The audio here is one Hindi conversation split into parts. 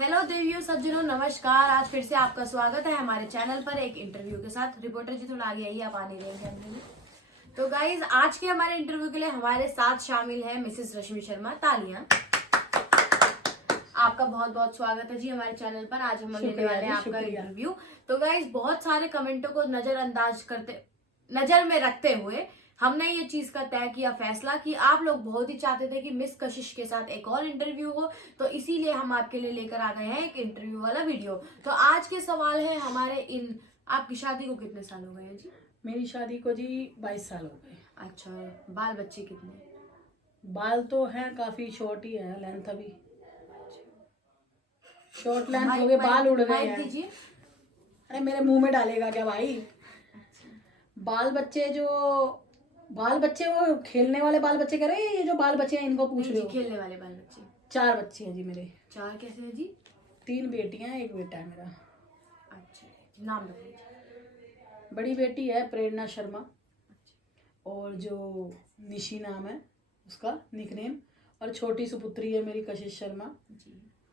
हेलो देवियों सज्जनों, नमस्कार। आज फिर से आपका स्वागत है हमारे चैनल पर एक इंटरव्यू के साथ। रिपोर्टर जी थोड़ा आगे आइए, आप आ नहीं रहे हैं कैमरे में। तो गाइज, आज के हमारे इंटरव्यू के लिए हमारे साथ शामिल है मिसेस रश्मि शर्मा। तालियां। आपका बहुत बहुत स्वागत है जी हमारे चैनल पर। आज हम लेने वाले हैं आपका इंटरव्यू। तो गाइज, बहुत सारे कमेंटों को नजर में रखते हुए हमने ये चीज का तय किया फैसला कि आप लोग बहुत ही चाहते थे कि मिस कशिश के साथ एक और इंटरव्यू हो, तो इसीलिए हम आपके लिए लेकर आ गए हैं एक इंटरव्यू वाला वीडियो। तो आज के सवाल है हमारे आपकी शादी को कितने साल हो गए हैं जी? मेरी शादी को जी 22 साल हो गए। अच्छा, बाल बच्चे कितने? बाल तो हैं, काफी शॉर्ट ही है, लेंथ अभी शॉर्ट लेंथ हो गए, बाल उड़ गए हैं। अरे मेरे मुंह में डालेगा क्या भाई? बाल बच्चे वो खेलने वाले बाल बच्चे कह रहे हैं, ये जो बाल बच्चे हैं इनको पूछ रहे हो? खेलने वाले बाल बच्चे 4 बच्चे हैं जी मेरे। 4 कैसे है जी? 3 बेटियां, 1 बेटा है मेरा। अच्छा, नाम बताइए। बड़ी बेटी है प्रेरणा शर्मा, और जो निशी नाम है उसका निकनेम, और छोटी सुपुत्री है मेरी कशिश शर्मा,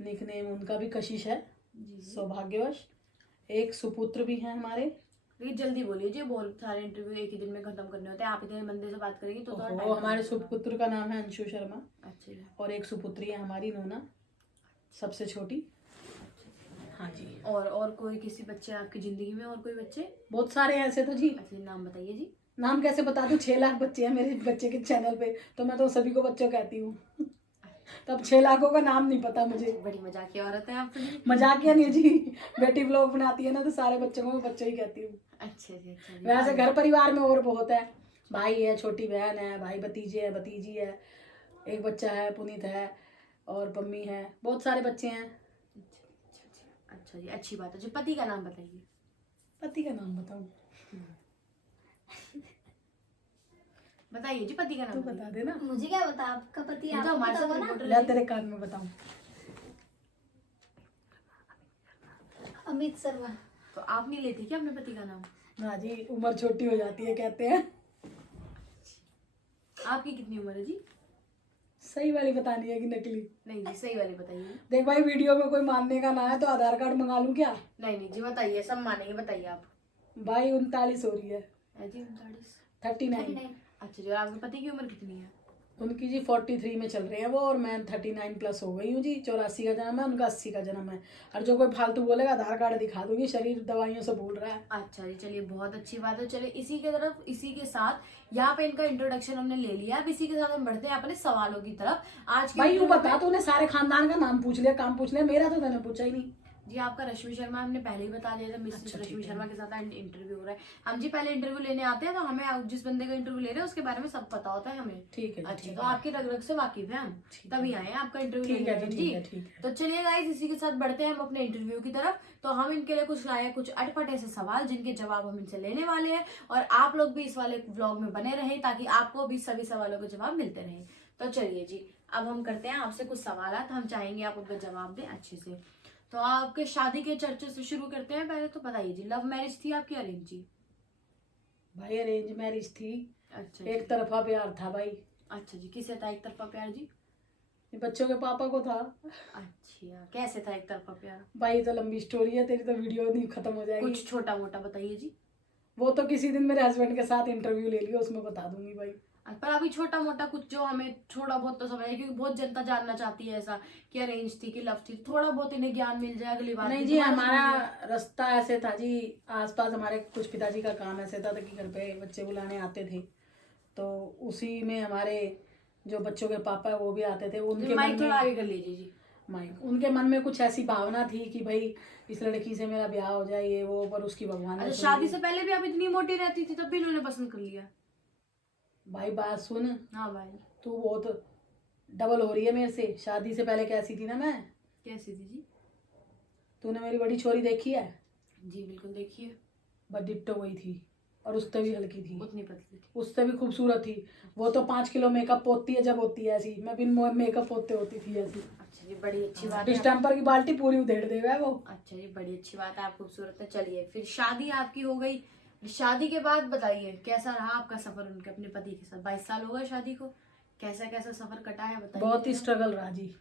निकनेम उनका भी कशिश है सौभाग्यवश। एक सुपुत्र भी है हमारे। ये जल्दी बोलिए जी, बहुत सारे इंटरव्यू एक ही दिन में खत्म करने होते हैं। आप इतने बंदे से बात करेंगे तो हमारे सुपुत्र का नाम है अंशु शर्मा। अच्छा, और एक सुपुत्री है हमारी नोना, सबसे छोटी। हाँ जी। और कोई किसी बच्चे आपकी जिंदगी में? और कोई बच्चे? बहुत सारे हैं ऐसे तो जी। अच्छा, नाम बताइए जी। नाम कैसे बता दूं? 6 लाख बच्चे हैं मेरे बच्चे के चैनल पे, तो मैं तो सभी को बच्चों कहती हूँ। तब 6 लाखों का नाम नहीं पता मुझे। बड़ी मजाकिया औरत है आप तो। मजाकिया नहीं जी, बेटी ब्लॉग बनाती है ना तो सारे बच्चों को मैं बच्चे ही कहती हूँ। अच्छा जी, अच्छा जी। वैसे घर परिवार में और बहुत है, भाई है, छोटी बहन है, भाई भतीजे है, भतीजी है, एक बच्चा है पुनीत है, और पम्मी है, बहुत सारे बच्चे हैं। अच्छा जी, अच्छी बात है जी। पति का नाम बताइए। पति का नाम बताऊं? बताइए जी, पति का नाम। तू बता दे ना। मुझे क्या बता, आपका पति तो हमारे साथ रिपोर्टर ले तेरे कान में बताऊं। अमित शर्मा। तो आप नहीं लेती क्या अपने पति का नाम? ना जी, उम्र छोटी हो जाती है कहते हैं। आपकी कितनी उम्र है जी? सही वाली बतानी है कि नकली? नहीं जी, सही वाली बताइए। देख भाई, वीडियो में कोई मानने का ना है तो आधार कार्ड मंगा लूं क्या? नहीं नहीं जी, बताइए, सब मानेंगे, बताइए आप। भाई 39 हो रही है। जी 39। 39। अच्छा जी, आपके पति की उम्र कितनी है? उनकी जी 43 में चल रहे हैं वो, और मैं 39 प्लस हो गई हूँ जी। 84 का जन्म है उनका, 80 का जन्म है। और जो कोई फालतू बोलेगा आधार कार्ड दिखा दूंगी, शरीर दवाइयों से बोल रहा है। अच्छा जी, चलिए बहुत अच्छी बात है। चलिए इसी के साथ यहाँ पे इनका इंट्रोडक्शन हमने ले लिया। अब इसी के साथ हम बढ़ते हैं अपने सवालों की तरफ। आज की भाई यूँ बता, तूने सारे खानदान का नाम पूछ लिया, काम पूछ लिया, मेरा तो तूने पूछा ही नहीं। जी, आपका रश्मि शर्मा हमने पहले ही बता दिया था। मिसेस रश्मि शर्मा के साथ इंटरव्यू हो रहा है। हम जी पहले इंटरव्यू लेने आते हैं तो हमें जिस बंदे का इंटरव्यू ले रहे हैं उसके बारे में सब पता होता है हमें। ठीक है। अच्छा, तो आपकी रग रग से वाकिफ है हम, तभी आए हैं आपका इंटरव्यू लेने। जी। तो चलिए गाइस, इसी के साथ बढ़ते हैं हम अपने इंटरव्यू की तरफ। तो हम इनके लिए कुछ लाए कुछ अटपट ऐसे सवाल जिनके जवाब हम इनसे लेने वाले हैं, और आप लोग भी इस वाले ब्लॉग में बने रहें ताकि आपको भी सभी सवालों के जवाब मिलते रहें। तो चलिए जी, अब हम करते हैं आपसे कुछ सवाल। हम चाहेंगे आप उनका जवाब दें अच्छे से। तो आपके शादी के चर्चे से शुरू करते हैं। पहले तो बताइए जी, लव मैरिज थी आपकी अरेंज जी? भाई अरेंज मैरिज थी। अच्छा, एक तरफा प्यार था भाई। अच्छा जी, किसे था एक तरफा प्यार जी? बच्चों के पापा को था। अच्छा, कैसे था एक तरफा प्यार? भाई तो लंबी स्टोरी है, तेरी तो वीडियो नहीं खत्म हो जाएगी। कुछ छोटा मोटा बताइए जी। वो तो किसी दिन मेरे हस्बैंड के साथ इंटरव्यू ले लियो, उसमें बता दूंगी भाई। पर अभी छोटा मोटा कुछ जो हमें थोड़ा बहुत तो समझ है, क्योंकि बहुत जनता जानना चाहती है ऐसा कि अरेंज थी कि लव थी। थोड़ा बहुत इन्हें ज्ञान मिल जाए अगली बार। नहीं जी, हमारा रास्ता ऐसे था जी, आसपास हमारे कुछ पिताजी का काम ऐसे था कि घर पे बच्चे बुलाने आते थे, तो उसी में हमारे जो बच्चों के पापा है वो भी आते थे। उनके माइक थोड़ा आगे कर लीजिए जी। माइक उनके मन में कुछ ऐसी भावना थी कि भाई इस लड़की से मेरा ब्याह हो जाए, ये वो, पर उसकी भगवान ने। शादी से पहले भी आप इतनी मोटी रहती थी तब भी इन्होंने पसंद कर लिया? भाई बात सुन। हाँ भाई। तू बहुत डबल हो रही है मेरे से। शादी से पहले कैसी थी ना मैं? कैसी थी जी? तूने मेरी बड़ी छोरी देखी है? जी बिल्कुल देखिए। बस डिट्टो वही थी, और उससे भी हल्की थी, उतनी पतली थी, उससे भी खूबसूरत थी। वो तो 5 किलो मेकअप पोतती है जब होती है ऐसी, मैं बिन मेकअप पोतते होती थी ऐसी। अच्छा जी, बड़ी अच्छी बात है। डिस्टेम्पर की बाल्टी पूरी उधेड़ देगा वो। अच्छा जी, बड़ी अच्छी बात है, आप खूबसूरत है। चलिए, फिर शादी आपकी हो गई। शादी के बाद बताइए कैसा रहा आपका सफर उनके अपने पति के साथ? 22 साल हो गए शादी को, कैसा कैसा सफर कटा है बताइए। बहुत ही स्ट्रगल रहा जी।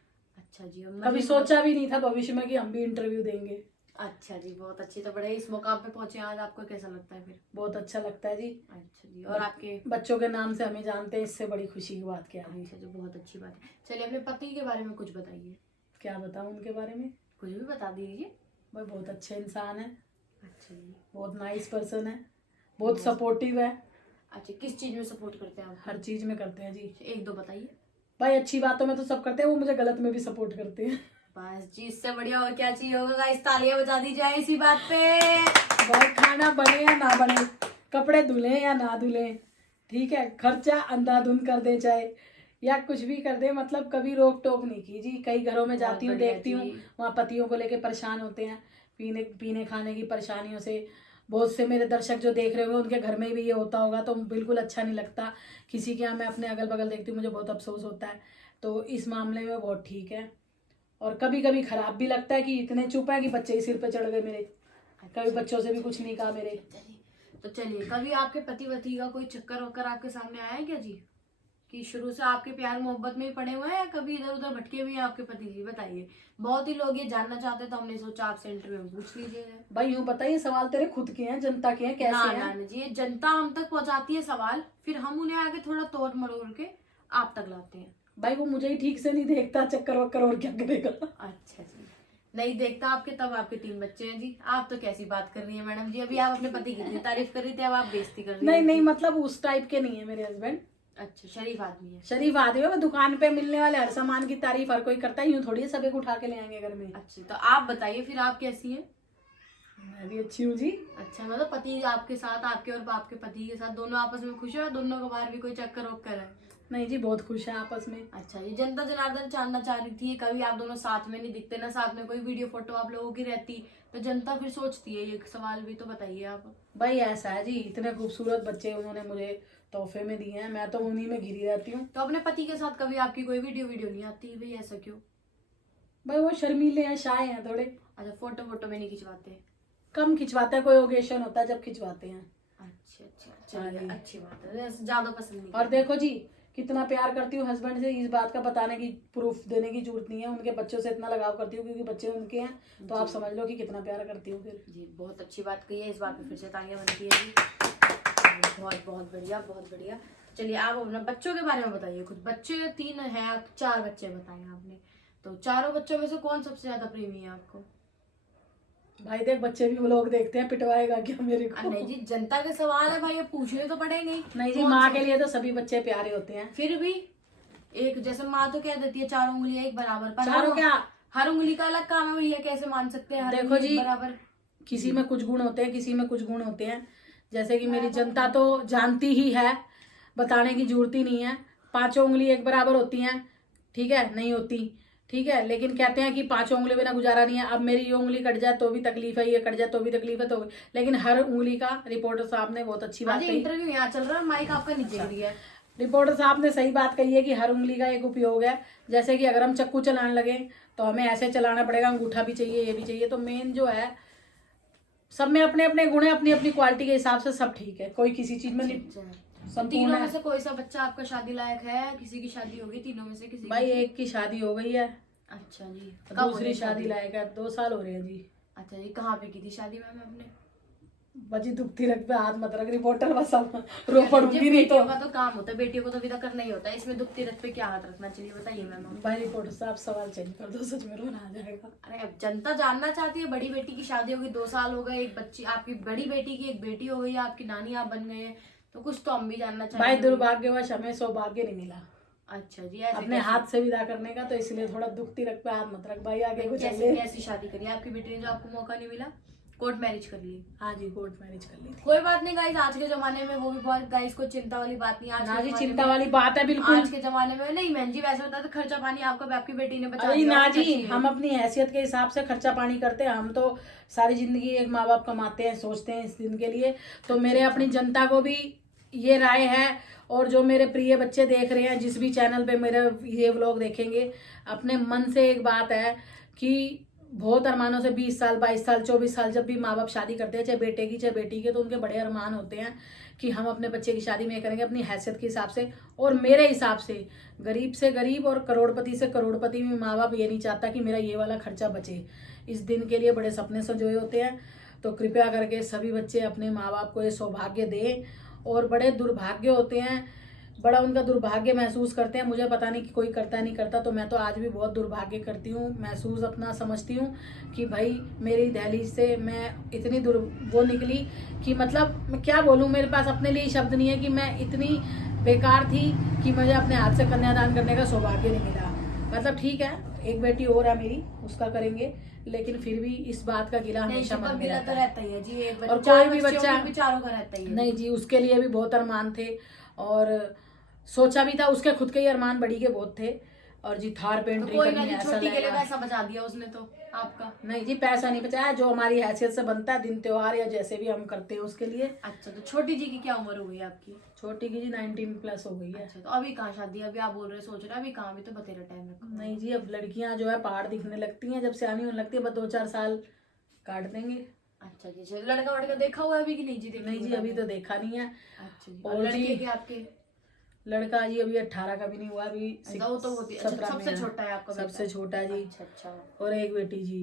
अच्छा जी, कभी सोचा भी नहीं था भविष्य में कि हम भी इंटरव्यू देंगे। अच्छा जी, बहुत अच्छी। तो बड़े इस मुकाम पे पहुंचे आज, आपको कैसा लगता है फिर? बहुत अच्छा लगता है जी। अच्छा जी, और आपके बच्चों के नाम से हमें जानते हैं, इससे बड़ी खुशी की बात क्या है। अच्छा जी, बहुत अच्छी बात है। चलिए अपने पति के बारे में कुछ बताइए। क्या बताऊं उनके बारे में? कुछ भी बता दीजिए। भाई बहुत अच्छे इंसान है, अच्छा जी। बहुत नाइस पर्सन है, बहुत सपोर्टिव है। अच्छा, किस चीज में सपोर्ट करते हैं आप? हर चीज में करते हैं जी। एक दो बताइए। भाई अच्छी बातों में तो सब करते हैं, वो मुझे गलत में भी सपोर्ट करते हैं। बस जी, इससे बढ़िया और क्या चाहिए होगा गाइस। तालियां बजा दी जाए इसी बात पे। भाई खाना बने या ना बने, कपड़े धुले या ना धुले, ठीक है, खर्चा अंधाधुंध कर दे चाहे या कुछ भी कर दे, मतलब कभी रोक टोक नहीं की जी। कई घरों में जाती हूँ, देखती हूँ, वहाँ पतियों को लेके परेशान होते हैं, पीने पीने खाने की परेशानियों से। बहुत से मेरे दर्शक जो देख रहे होंगे उनके घर में भी ये होता होगा, तो बिल्कुल अच्छा नहीं लगता किसी के यहाँ। मैं अपने अगल बगल देखती हूँ, मुझे बहुत अफसोस होता है। तो इस मामले में बहुत ठीक है, और कभी कभी खराब भी लगता है कि इतने चुप है कि बच्चे ही सिर पे चढ़ गए मेरे। कभी बच्चों से भी कुछ नहीं कहा मेरे। तो चलिए, कभी आपके पति वति का कोई चक्कर वक्कर आपके सामने आया है क्या जी? कि शुरू से आपके प्यार मोहब्बत में ही पड़े हुए हैं, या कभी इधर उधर भटके हुए हैं आपके पति जी? बताइए, बहुत ही लोग ये जानना चाहते हैं, तो हमने सोचा आपसे इंटरव्यू में पूछ लीजिएगा। भाई यूं बताइए, सवाल तेरे खुद के हैं, जनता के हैं, कैसे ना हैं? ना जी, ये जनता हम तक पहुंचाती है सवाल, फिर हम उन्हें आगे थोड़ा तोड़ मरोड़ के आप तक लाते हैं। भाई वो मुझे ही ठीक से नहीं देखता, चक्कर वक्कर और क्या करेगा। अच्छा जी, नहीं देखता आपके, तब आपके 3 बच्चे हैं जी। आप तो कैसी बात कर रही हैं मैडम जी? अभी आप अपने पति की इतनी तारीफ कर रही थी, अब आप बेइज्जती कर रही हैं। नहीं नहीं, मतलब उस टाइप के नहीं है मेरे हस्बैंड। अच्छा, शरीफ आदमी है। शरीफ आदमी है, वो दुकान पे मिलने वाले हर सामान की तारीफ हर कोई करता है, यूं थोड़ी सब एक उठा के ले आएंगे घर में। अच्छा, तो आप बताइए फिर, आप कैसी हैं? मैं भी अच्छी हूँ जी। अच्छा, मतलब पति आपके साथ, आपके और आपके पति के साथ दोनों आपस में खुश है, दोनों के बाहर भी कोई चक्कर वक्कर है? नहीं जी, बहुत खुश है आपस में। अच्छा, ये जनता जनार्दन जानना चाह रही थी, कभी आप दोनों साथ में नहीं दिखते ना, साथ में कोई वीडियो फोटो आप लोगों की रहती, तो जनता फिर सोचती है ये सवाल भी, तो बताइए आप। भाई ऐसा है जी, इतने खूबसूरत बच्चे उन्होंने मुझे तोहफे में दिए हैं, मैं तो उन्हीं में घिरी रहती हूँ। तो अपने पति के साथ कभी आपकी कोई वीडियो नहीं आती भाई? ऐसा क्यों? भाई वो शर्मीले हैं, शाय हैं थोड़े। अच्छा, फोटो फोटो में नहीं खिंचवाते? कम खिंचवाते हैं, कोई ओकेशन होता है जब खिंचवाते हैं। अच्छा अच्छा, चलिए अच्छी बात है, वैसे ज्यादा पसंद नहीं और करते। देखो जी, कितना प्यार करती हूँ हस्बैंड से, इस बात का बताने की प्रूफ देने की जरूरत नहीं है। उनके बच्चों से इतना लगाव करती हूँ क्योंकि बच्चे उनके हैं, तो आप समझ लो कि कितना प्यार करती हूँ फिर। जी, बहुत अच्छी बात कही है, इस बात पे फिर से तालियां बनती है जी। बहुत बहुत बढ़िया, बहुत बढ़िया। चलिए, आप अपना बच्चों के बारे में बताइए कुछ। बच्चे 3 हैं, 4 बच्चे बताए आपने, तो चारों बच्चों में से कौन सबसे ज्यादा प्रेमी है आपको? भाई देख, बच्चे भी लोग देखते हैं, पिटवाएगा क्या मेरे को? नहीं जी, जनता के सवाल है भाई, ये पूछने तो पड़ेंगे ही। नहीं जी, माँ के लिए तो सभी बच्चे प्यारे होते हैं। फिर भी एक जैसे माँ तो कह देती है 4 उंगलियां एक बराबर, पर चारों क्या, हर उंगली का अलग काम है भैया, कैसे मान सकते हैं हर देखो उंगली जी, बराबर? किसी में कुछ गुण होते हैं, किसी में कुछ गुण होते हैं। जैसे कि मेरी जनता तो जानती ही है, बताने की जरूरत ही नहीं है। 5 उंगली एक बराबर होती हैं, ठीक है? नहीं होती, ठीक है, लेकिन कहते हैं कि 5 उंगली बिना गुजारा नहीं है। अब मेरी ये उंगली कट जाए तो भी तकलीफ है, ये कट जाए तो भी तकलीफ है, तो लेकिन हर उंगली का रिपोर्टर साहब ने बहुत अच्छी बात कही। इंटरव्यू यहाँ चल रहा है, माइक आपका नीचे गिर गया है। रिपोर्टर साहब ने सही बात कही है कि हर उंगली का एक उपयोग है। जैसे कि अगर हम चक्कू चलाने लगे तो हमें ऐसे चलाना पड़ेगा, अंगूठा भी चाहिए, ये भी चाहिए। तो मेन जो है, सब में अपने अपने गुण है, अपनी अपनी क्वालिटी के हिसाब से सब ठीक है, कोई किसी चीज में नहीं संपूर्ण तीनों में है। से कोई सा बच्चा आपका शादी लायक है? किसी की शादी होगी तीनों में से? किसी भाई की? एक की शादी हो गई है, अच्छा जी, कब दूसरी हुई शादी लायक है, 2 साल हो रहे हैं जी। अच्छा जी, कहाँ पे की थी शादी मैम आपने? बजी दुखती रख पे हाथ मत रख, रिपोर्टर बस अब रो पड़ूंगी नहीं तो। बेटियों का तो काम होता है, बेटियों को तो विदा करना ही होता है, इसमें दुखती रथ पे क्या हाथ रखना चाहिए बताइए मैम? भाई रिपोर्टर साहब सवाल चेंज कर दो, सच में रोना आ जाएगा। अरे अब जनता जानना चाहती है, बड़ी बेटी की शादी हो गई, 2 साल हो गए, एक बच्ची आपकी बड़ी बेटी की एक बेटी हो गई, आपकी नानी आप बन गए हैं, तो कुछ तो हम भी जानना भाई चाहेंगे। दुर्भाग्यवश हमें सौभाग्य नहीं मिला अच्छा जी, ऐसे अपने हाथ से विदा करने का, तो इसलिए थोड़ा दुखती रख पे हाथ मत रख भाई, आगे को चल ले। कैसी शादी करी आपकी बेटी ने जो आपको मौका नहीं मिला? कोर्ट मैरिज कर ली? हाँ जी, कोर्ट मैरिज कर ली थी। कोई बात नहीं गाइस, आज के जमाने में वो भी बहुत गाइस को चिंता वाली बात नहीं। आज ना के जी, जमाने चिंता में- वाली बात है बिल्कुल। आज के जमाने में नहीं बहन जी, वैसे होता है तो खर्चा पानी आपका आपकी बेटी ने बचा अरे दिया, ना और क्या जी, चाहिए? हम अपनी हैसियत के हिसाब से खर्चा पानी करते हैं। हम तो सारी जिंदगी एक माँ बाप कमाते हैं, सोचते हैं इस दिन के लिए। तो मेरे अपनी जनता को भी ये राय है, और जो मेरे प्रिय बच्चे देख रहे हैं, जिस भी चैनल पे मेरा ये व्लॉग देखेंगे, अपने मन से एक बात है कि बहुत अरमानों से 20 साल 22 साल 24 साल जब भी माँ बाप शादी करते हैं, चाहे बेटे की चाहे बेटी के, तो उनके बड़े अरमान होते हैं कि हम अपने बच्चे की शादी में करेंगे अपनी हैसियत के हिसाब से। और मेरे हिसाब से गरीब और करोड़पति से करोड़पति में माँ बाप ये नहीं चाहता कि मेरा ये वाला खर्चा बचे। इस दिन के लिए बड़े सपने संजोए होते हैं। तो कृपया करके सभी बच्चे अपने माँ बाप को ये सौभाग्य दें। और बड़े दुर्भाग्य होते हैं, बड़ा उनका दुर्भाग्य महसूस करते हैं। मुझे पता नहीं कि कोई करता नहीं करता, तो मैं तो आज भी बहुत दुर्भाग्य करती हूँ, महसूस अपना समझती हूँ कि भाई मेरी दहलीज से मैं इतनी वो निकली कि मतलब मैं क्या बोलूँ, मेरे पास अपने लिए शब्द नहीं है कि मैं इतनी बेकार थी कि मुझे अपने हाथ से कन्यादान करने का सौभाग्य नहीं मिला। मतलब ठीक है, एक बेटी और है मेरी, उसका करेंगे, लेकिन फिर भी इस बात का गिला हमेशा मन में रहता ही है जी। एक और कोई भी बच्चा चारों का रहता ही है। नहीं जी, उसके लिए भी बहुत अरमान थे और सोचा भी था, उसके खुद के ही अरमान बड़ी के बहुत थे। और जी थार पेंट्री करनी है, ऐसा छोटी के लिए पैसा बचा दिया उसने तो आपका। नहीं जी, पैसा नहीं बचाया, जो हमारी हैसियत से बनता है, दिन त्योहार या जैसे भी हम करते हैं उसके लिए। अच्छा, तो छोटी जी की क्या उम्र हो गई आपकी? छोटी की जी 19+ हो गई है। अच्छा, तो अभी कहाँ शादी? अभी आप बोल रहे सोच रहे अभी कहाँ? अभी तो बतेरा टाइम रखा। नहीं जी, अब लड़कियां जो है पहाड़ दिखने लगती हैं, जब सियानी होने लगती है, बस 2-4 साल काट देंगे। अच्छा जी, लड़का वड़का देखा हुआ है अभी कि नहीं जी? नहीं जी, अभी तो देखा नहीं है। अच्छा जी, और लड़के क्या आपके? लड़का जी अभी 18 का भी नहीं हुआ, अभी वो तो होती है। सबसे छोटा है आपका? सबसे छोटा जी। अच्छा। और एक बेटी जी,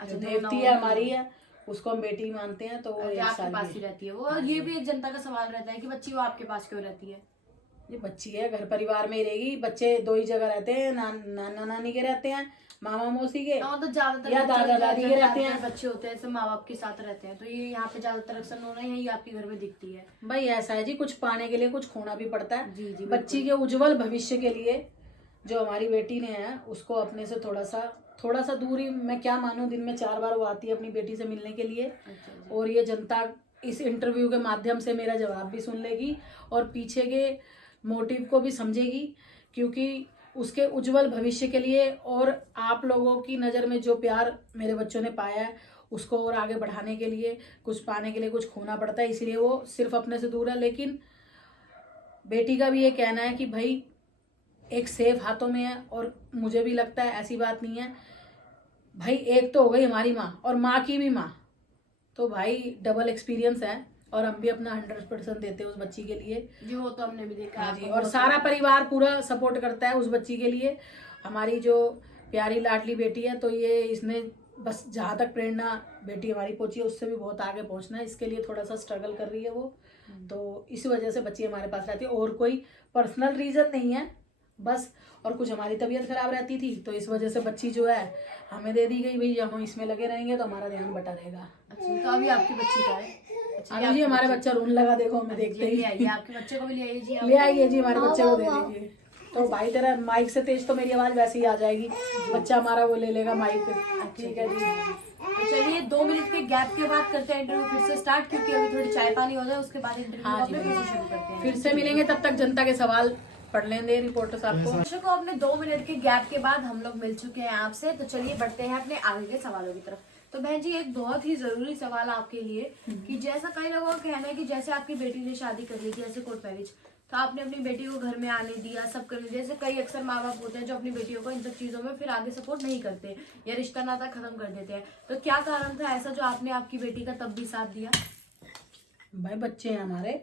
अच्छा, देवती है हमारी है, उसको हम बेटी मानते हैं, तो वो 1 आपके साल पास ही रहती है वो। ये भी एक जनता का सवाल रहता है कि बच्ची वो आपके पास क्यों रहती है? ये बच्ची है, घर परिवार में ही रहेगी। बच्चे 2 ही जगह रहते हैं, नाना नानी के रहते हैं, मामा मौसी के, तो ज्यादातर या दादा दादी के रहते हैं। बच्चे होते हैं माँ बाप के साथ रहते हैं, तो ये यहाँ पे ज्यादातर अक्सर होना यही आपके घर में दिखती है। भाई ऐसा है जी, कुछ पाने के लिए कुछ खोना भी पड़ता है। जी जी, बच्ची के उज्जवल भविष्य के लिए जो हमारी बेटी ने है, उसको अपने से थोड़ा सा दूरी, मैं क्या मानूं, दिन में 4 बार वो आती है अपनी बेटी से मिलने के लिए। और ये जनता इस इंटरव्यू के माध्यम से मेरा जवाब भी सुन लेगी और पीछे के मोटिव को भी समझेगी, क्योंकि उसके उज्जवल भविष्य के लिए और आप लोगों की नज़र में जो प्यार मेरे बच्चों ने पाया है, उसको और आगे बढ़ाने के लिए कुछ पाने के लिए कुछ खोना पड़ता है, इसलिए वो सिर्फ अपने से दूर है। लेकिन बेटी का भी ये कहना है कि भाई एक सेफ हाथों में है, और मुझे भी लगता है ऐसी बात नहीं है भाई, एक तो हो गई हमारी माँ और माँ की भी माँ, तो भाई डबल एक्सपीरियंस है। और हम भी अपना 100% देते हैं उस बच्ची के लिए जी। वो तो हमने भी देखा जी, और सारा परिवार पूरा सपोर्ट करता है उस बच्ची के लिए। हमारी जो प्यारी लाडली बेटी है, तो ये इसने बस जहाँ तक प्रेरणा बेटी हमारी पहुंची है, उससे भी बहुत आगे पहुंचना है, इसके लिए थोड़ा सा स्ट्रगल कर रही है वो। तो इस वजह से बच्ची हमारे पास रहती है, और कोई पर्सनल रीज़न नहीं है बस। और कुछ हमारी तबीयत खराब रहती थी, तो इस वजह से बच्ची जो है हमें दे दी गई। भाई हम इसमें लगे रहेंगे तो हमारा ध्यान बटा रहेगा। अच्छा, तो अभी आपकी बच्ची का है? अच्छा जी, हमारा बच्चा रोने लगा, देखो हमें देखते ही। आइए, आपके बच्चे को भी ले आइए जी। ले आइए जी, हमारे बच्चे को दे दीजिए। तो भाई तेरा माइक से तेज तो मेरी आवाज वैसे ही आ जाएगी, बच्चा हमारा वो ले लेगा माइक। ठीक है जी। तो चलिए 2 मिनट के गैप के बाद करते हैं इंटरव्यू फिर से स्टार्ट, क्योंकि अभी थोड़ी चाय पानी हो जाए, उसके बाद इंटरव्यू फिर से शुरू करते हैं। फिर से मिलेंगे, तब तक जनता के सवाल पढ़ लेंगे रिपोर्टर साहब को। दर्शकों, अपने 2 मिनट के गैप के बाद हम लोग मिल चुके हैं आपसे, तो चलिए बढ़ते हैं अपने आगे के सवालों की तरफ। तो बहन जी, एक बहुत ही जरूरी सवाल आपके लिए कि जैसा कई लोगों का कहना है कि जैसे आपकी बेटी ने शादी कर ली थी ऐसे कोर्ट मैरिज, तो आपने अपनी बेटी को घर में आने दिया, सब करने दिया, जैसे कई अक्सर माँ बाप होते हैं जो अपनी बेटियों को इन सब चीजों में फिर आगे सपोर्ट नहीं करते या रिश्ता नाता खत्म कर देते हैं, तो क्या कारण था ऐसा जो आपने आपकी बेटी का तब भी साथ दिया? भाई बच्चे हैं हमारे,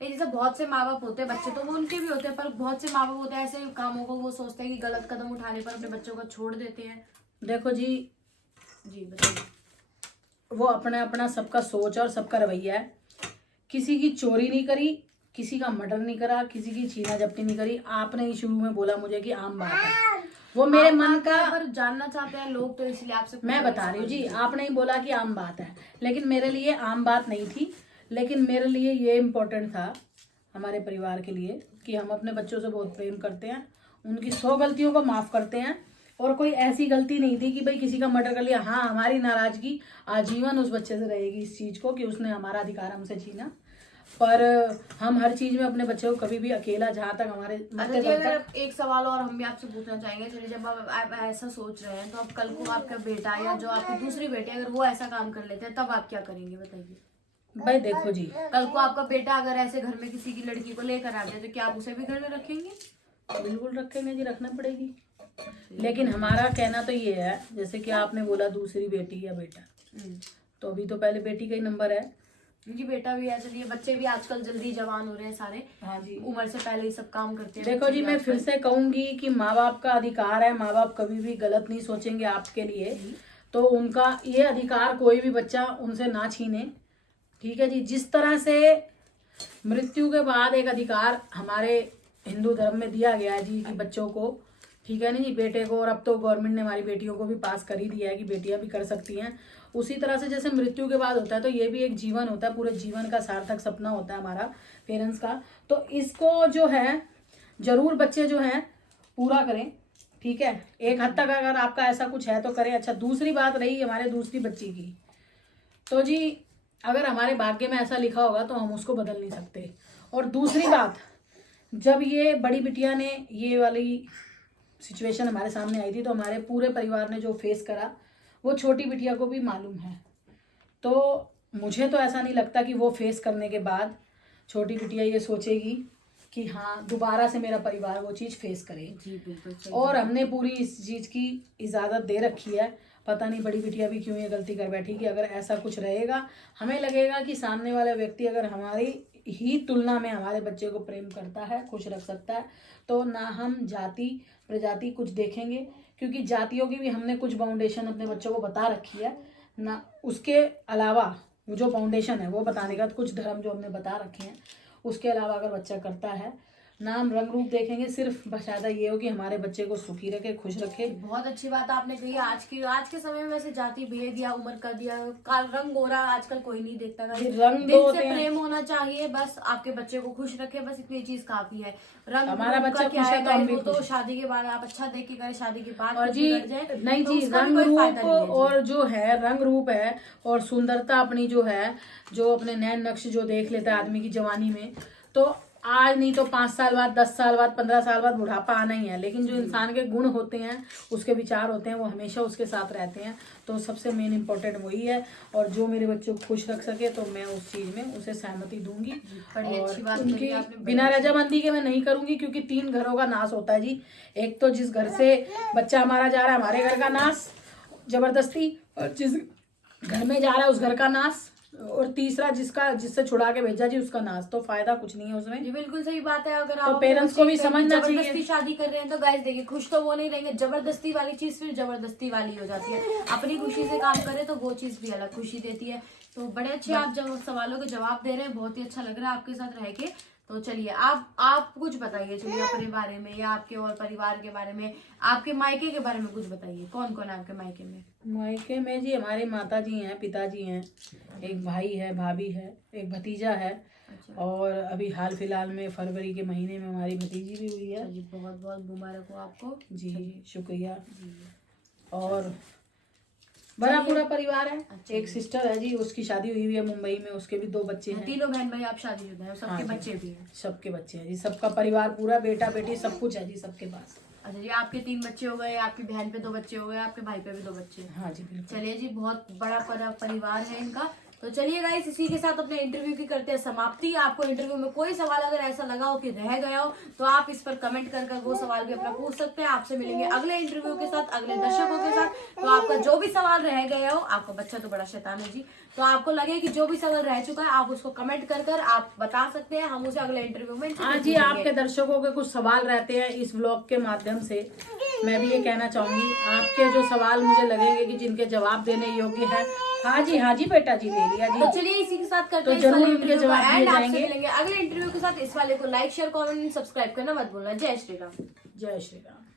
जैसे बहुत से माँ बाप होते हैं, बच्चे तो वो उनके भी होते हैं, पर बहुत से माँ बाप होते हैं ऐसे कामों को वो सोचते हैं कि गलत कदम उठाने पर अपने बच्चों को छोड़ देते हैं। देखो जी बताइए। वो अपना अपना सबका सोच और सबका रवैया है। किसी की चोरी नहीं करी, किसी का मर्डर नहीं करा, किसी की छीना झपटी नहीं करी। आपने ही शुरू में बोला मुझे कि आम बात है, वो मेरे मन का, पर जानना चाहते हैं लोग, तो इसलिए आपसे मैं बता रही हूँ जी। आपने ही बोला कि आम बात है, लेकिन मेरे लिए आम बात नहीं थी। लेकिन मेरे लिए ये इम्पोर्टेंट था हमारे परिवार के लिए कि हम अपने बच्चों से बहुत प्रेम करते हैं, उनकी 100 गलतियों को माफ़ करते हैं, और कोई ऐसी गलती नहीं थी कि भाई किसी का मर्डर कर लिया। हाँ, हमारी नाराज़गी आजीवन उस बच्चे से रहेगी इस चीज़ को कि उसने हमारा अधिकार हमसे छीना, पर हम हर चीज़ में अपने बच्चे को कभी भी अकेला, जहाँ तक हमारे अगर एक सवाल और हम भी आपसे पूछना चाहेंगे, चलिए जब आप ऐसा सोच रहे हैं, तो अब कल को आपका बेटा या जो आपकी दूसरी बेटी अगर वो ऐसा काम कर लेते हैं, तब आप क्या करेंगे बताइए? भाई देखो जी, कल को आपका बेटा अगर ऐसे घर में किसी की लड़की को लेकर आ जाए, तो क्या आप उसे भी घर में रखेंगे? बिल्कुल रखेंगे जी, रखना पड़ेगी। लेकिन हमारा कहना तो ये है, जैसे कि आपने बोला दूसरी बेटी या बेटा, तो अभी तो पहले बेटी का ही नंबर है जी। बेटा भी है, चलिए बच्चे भी आजकल जल्दी जवान हो रहे हैं सारे। हाँ जी, उम्र से पहले ही सब काम करते हैं। देखो जी, मैं फिर से कहूंगी कि माँ बाप का अधिकार है, माँ बाप कभी भी गलत नहीं सोचेंगे आपके लिए, तो उनका ये अधिकार कोई भी बच्चा उनसे ना छीने। ठीक है जी। जिस तरह से मृत्यु के बाद एक अधिकार हमारे हिंदू धर्म में दिया गया है जी कि बच्चों को, ठीक है नहीं जी, बेटे को, और अब तो गवर्नमेंट ने हमारी बेटियों को भी पास कर ही दिया है कि बेटियां भी कर सकती हैं, उसी तरह से जैसे मृत्यु के बाद होता है तो ये भी एक जीवन होता है, पूरे जीवन का सार्थक सपना होता है हमारा पेरेंट्स का। तो इसको जो है जरूर बच्चे जो हैं पूरा करें। ठीक है, एक हद तक अगर आपका ऐसा कुछ है तो करें। अच्छा, दूसरी बात रही हमारे दूसरी बच्ची की, तो जी अगर हमारे भाग्य में ऐसा लिखा होगा तो हम उसको बदल नहीं सकते। और दूसरी बात, जब ये बड़ी बिटिया ने ये वाली सिचुएशन हमारे सामने आई थी तो हमारे पूरे परिवार ने जो फेस करा वो छोटी बिटिया को भी मालूम है। तो मुझे तो ऐसा नहीं लगता कि वो फेस करने के बाद छोटी बिटिया ये सोचेगी कि हाँ दोबारा से मेरा परिवार वो चीज़ फेस करे। जी बिल्कुल। और हमने पूरी इस चीज़ की इजाज़त दे रखी है। पता नहीं बड़ी बिटिया भी क्यों ये गलती कर बैठी कि अगर ऐसा कुछ रहेगा, हमें लगेगा कि सामने वाला व्यक्ति अगर हमारी ही तुलना में हमारे बच्चे को प्रेम करता है, खुश रख सकता है, तो ना हम जाति प्रजाति कुछ देखेंगे, क्योंकि जातियों की भी हमने कुछ बाउंडेशन अपने बच्चों को बता रखी है ना। उसके अलावा वो जो फाउंडेशन है वो बताने का कुछ धर्म जो हमने बता रखे हैं, उसके अलावा अगर बच्चा करता है ना हम रंग रूप देखेंगे, सिर्फ बशादा ये हो कि हमारे बच्चे को सुखी रखे, खुश रखे। बहुत अच्छी बात आपने कही। आज के समय में वैसे जाति भेद या उम्र का दिया रंग गोरा आजकल कोई नहीं देखता। रंग दिल से प्रेम होना चाहिए, बस आपके बच्चे को खुश रखे, बस इतनी चीज काफी है। रंग हमारा बच्चा क्या खुश है है तो हम भी वो तो खुश। शादी के बाद आप अच्छा देख के करें, शादी के बाद और कुछ जी बिगड़ जाए नहीं तो जी, उसका भी रंग कोई फायदा रूप नहीं है जी। और जो है रंग रूप है और सुंदरता अपनी जो है, जो अपने नैन नक्श जो देख लेता है आदमी की जवानी में, तो आज नहीं तो 5 साल बाद, 10 साल बाद, 15 साल बाद बुढ़ापा आना ही है। लेकिन जो इंसान के गुण होते हैं, उसके विचार होते हैं, वो हमेशा उसके साथ रहते हैं। तो सबसे मेन इम्पोर्टेंट वही है। और जो मेरे बच्चों को खुश रख सके तो मैं उस चीज़ में उसे सहमति दूंगी। बड़ी अच्छी बात उनकी कही आपने, बिना रजामंदी के मैं नहीं करूंगी, क्योंकि 3 घरों का नाश होता है जी। एक तो जिस घर से बच्चा हमारा जा रहा है, हमारे घर का नाश जबरदस्ती, और जिस घर में जा रहा है उस घर का नाश, और तीसरा जिससे छुड़ा के भेजा जी उसका नाश। तो फायदा कुछ नहीं है उसमें जी बिल्कुल सही बात है। अगर तो आप पेरेंट्स को भी समझना चाहिए। जबरदस्ती शादी कर रहे हैं तो गाइस देखिए, खुश तो वो नहीं रहेंगे। जबरदस्ती वाली चीज फिर जबरदस्ती वाली हो जाती है। अपनी खुशी से काम करें तो वो चीज भी अलग खुशी देती है। तो बड़े अच्छे आप जब सवालों के जवाब दे रहे हैं, बहुत ही अच्छा लग रहा है आपके साथ रह के। तो चलिए आप कुछ बताइए, चलिए अपने बारे में या आपके और परिवार के बारे में, आपके मायके के बारे में कुछ बताइए। कौन कौन है आपके मायके में? मायके में जी हमारे माता जी हैं, पिताजी हैं, एक भाई है, भाभी है, एक भतीजा है। अच्छा। और अभी हाल फिलहाल में फरवरी के महीने में हमारी भतीजी भी हुई है जी, बहुत बहुत मुबारक हो आपको जी, शुक्रिया। जी। और बड़ा पूरा परिवार है। अच्छा। एक सिस्टर है जी, उसकी शादी हुई है मुंबई में, उसके भी 2 बच्चे हैं। तीनों बहन भाई आप शादीशुदा हैं, सबके हाँ जी। बच्चे भी हैं? सबके बच्चे हैं जी, सबका परिवार पूरा, बेटा बेटी सब कुछ है जी सबके पास। अच्छा जी, आपके 3 बच्चे हो गए, आपकी बहन पे 2 बच्चे हो गए, आपके भाई पे भी 2 बच्चे हैं। हाँ जी बिल्कुल। चलिए जी, बहुत बड़ा परिवार है इनका। तो चलिए गाइस, इसी के साथ अपने इंटरव्यू की करते हैं समाप्ति। आपको इंटरव्यू में कोई सवाल अगर ऐसा लगा हो कि रह गया हो तो आप इस पर कमेंट कर वो सवाल भी अपना पूछ सकते हैं। आपसे मिलेंगे अगले इंटरव्यू के साथ, अगले दर्शकों के साथ। तो आपका जो भी सवाल रह गया हो, आपका बच्चा तो बड़ा शैतान है जी, तो आपको लगे कि जो भी सवाल रह चुका है आप उसको कमेंट कर आप बता सकते हैं। हम उसे अगले इंटरव्यू में हाँ जी, आपके दर्शकों के कुछ सवाल रहते हैं इस व्लॉग के माध्यम से। मैं भी ये कहना चाहूंगी, आपके जो सवाल मुझे लगेंगे कि जिनके जवाब देने योग्य है, हाँ जी बेटा जी ले लिया जी। तो चलिए इसी के साथ करते तो हैं जरूर उनके जवाब दिए एंड आपसे जाएंगे। मिलेंगे अगले इंटरव्यू के साथ। इस वाले को लाइक शेयर कमेंट सब्सक्राइब करना मत भूलना। जय श्री राम। जय श्री राम।